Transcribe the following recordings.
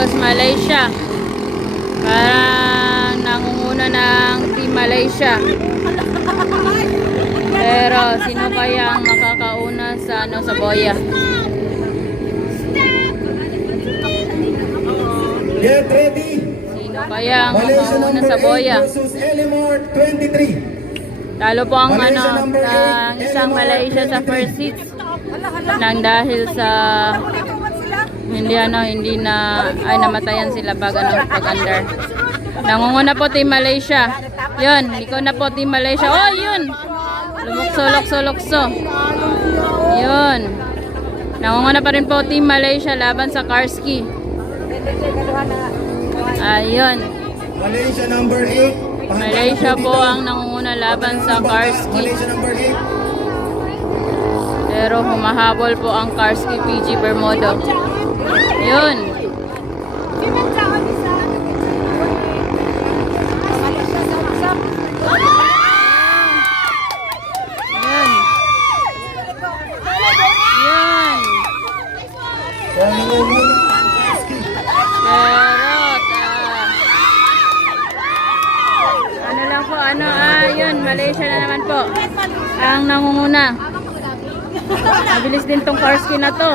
versus Malaysia. Parang nangunguna ng Team Malaysia. Pero sino kaya ang makakauna sa sa boya? Get ready. Sino kaya ang Malaysia makakauna number sa 8 boya? versus Elimar 23. Talo po ang Malaysia number ang 8, isang Elimar Malaysia sa 23. first seats nang dahil sa hindi na ay namatayan sila pag under. Nangunguna po Team Malaysia. Yun, ikaw na po Team Malaysia. Oh, yun. Lumukso. Yun. Nangunguna pa rin po Team Malaysia laban sa Karski. Ayun. Malaysia number 8. Malaysia po ang nangunguna laban sa Karski. Malaysia number 8. Pero humahabol po ang Karski PG Bermudo. Yun. Ano lang po, yun, Malaysia na naman po ang nangunguna. Mabilis din tong Karski na to.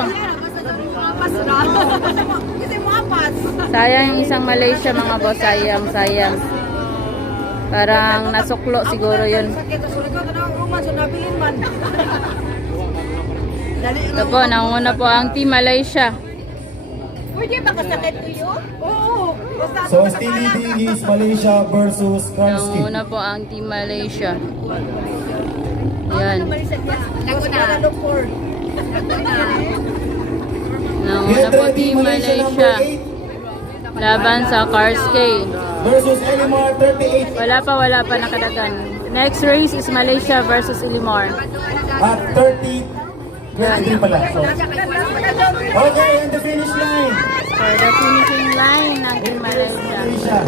Sayang yung isang Malaysia mga boss, sayang. Parang nasuklo siguro yun. Ito po, nangunguna po ang Team Malaysia. Pwede ba kasakit niyo? Oo. So still leading is Malaysia versus Karski. Nangunguna po ang Team Malaysia. Yan. Nangunguna po Team Malaysia laban sa Karski. Versus Elimar 38. Wala pa nakadagan. Next race is Malaysia versus Elimar. At 30. 23 pala. So. Okay, and the finish line. For the finishing line ng Team Malaysia. Malaysia.